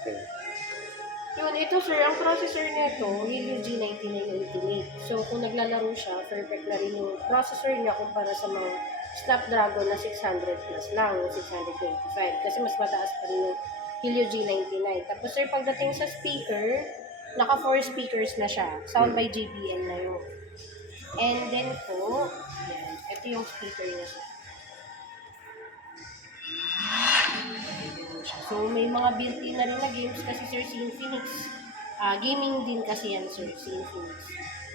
Okay. Yun, ito sir, ang processor nito, Helio G99 Ultimate. So, kung naglalaro siya, perfect na rin yung processor niya kumpara sa mga Snapdragon na 600 plus lang, yung 625. Kasi mas mataas pa rin yung Helio G99. Tapos sir, pagdating sa speaker, naka 4 speakers na siya. Sound by JBL na yun. And then po, yan, ito yung speaker niya sir. So, may mga built-in na rin na games kasi sir si Infinix. Ah, gaming din kasi yan sir, si Infinix.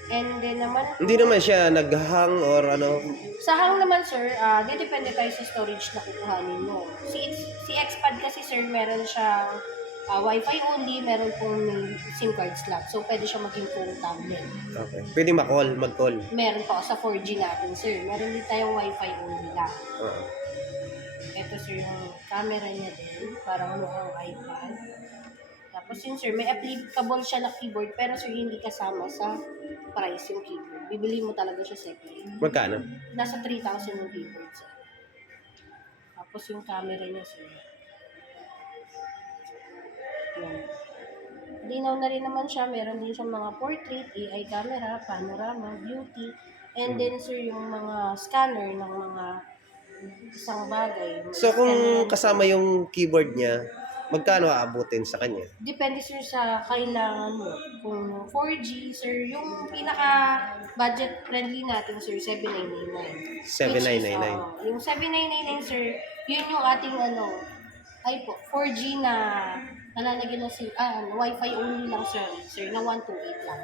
And then naman, Hindi naman siya nag-hang or ano. sa hang naman sir, ah, di depende tayo sa storage na kukuhanin mo. Si, si Xpad kasi sir, meron siyang ah, Wi-Fi only, meron pong may SIM card slot. So, pwede siya maging phone tablet. Okay. Pwede ma-call, mag-call. Meron pa sa 4G natin sir. Meron din tayong Wi-Fi only lang. Oo. Ito sir yung camera niya din, parang mukhang iPad. Tapos yun sir, may applicable siya na keyboard, pero sir hindi kasama sa price yung keyboard. Bibili mo talaga siya separate. Magkano? Nasa 3,000 yung keyboard sir. Tapos yung camera niya sir. Yan. Linaw na rin naman siya, meron din siyang mga portrait, AI camera, panorama, beauty, and then sir yung mga scanner ng mga isang bagay. So kung kasama yung keyboard niya, magkano aabutin sa kanya? Depende sir sa kailangan mo. Kung 4G, sir, yung pinaka budget friendly natin sir, 7999. 7999. uh, yung 7999 sir, yun yung ating ano, ay po, 4G na nalalagyan ng SIM, ah, ano, Wi-Fi only lang sir, sir, na 128 lang.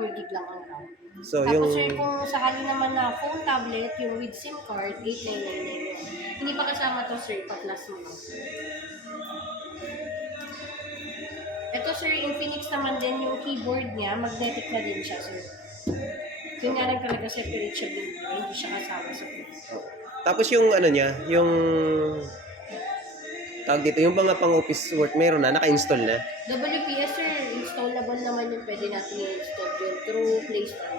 4 gig lang ang RAM. So Tapos yung sir, kung sakali naman na phone tablet, yung with SIM card, 8999 yun. Hindi pa kasama to sir, pa plus mo lang. Ito sir, Infinix naman din yung keyboard niya, magnetic na din siya sir. Yun nga lang talaga separate siya din, hindi siya kasama sa phone. tapos yung ano niya, yung tawag dito, yung mga pang office work meron na, naka-install na. WPS sir, installable naman yung pwede natin i-install yun through Play Store.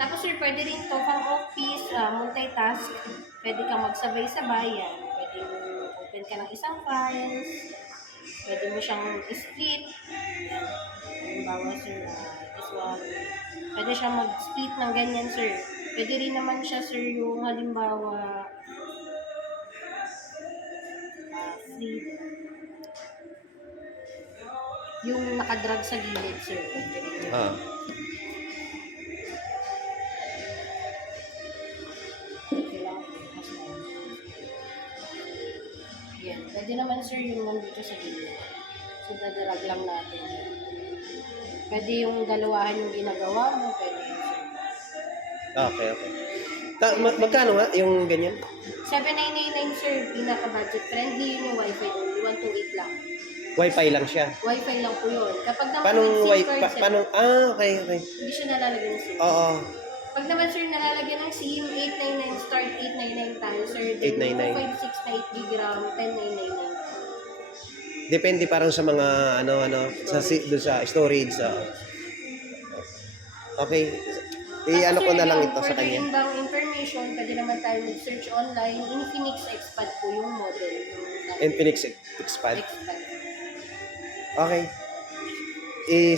Tapos sir, pwede rin to pang office, ah, multitask, pwede kang magsabay-sabay yan. Pwede open ka ng isang files, pwede mo siyang split. Halimbawa sir, ah, this one, pwede siyang mag-split ng ganyan sir. Pwede rin naman siya sir yung halimbawa, ah, free yung nakadrag sa gilid, sir. Ah. Yan. Pwede naman, sir, yung nandito sa gilid. So, dadarag lang natin. Pwede yung dalawahan yung ginagawa mo, pwede yun, sir. Okay, okay. Ta- ma- magkano nga yung ganyan? 7999, sir, pinaka-budget friendly yun yung wifi only, 128 lang. Wi-Fi lang siya. Wifi lang po yun. Kapag naman Paano wi pa- sir, paano ah okay okay. hindi siya nalalagyan ng SIM. Oo. Pag naman sir nalalagyan ng SIM, 899 start 899 tayo sir. Then 899. 256 na 8 gig RAM, 10999. Depende parang sa mga ano ano sa si, doon sa storage sa Okay. I-ano ko na lang ito sa kanya. For inbound information, pwede naman tayo mag-search online. Infinix Xpad po yung model. Infinix Xpad. Xpad. Okay. Is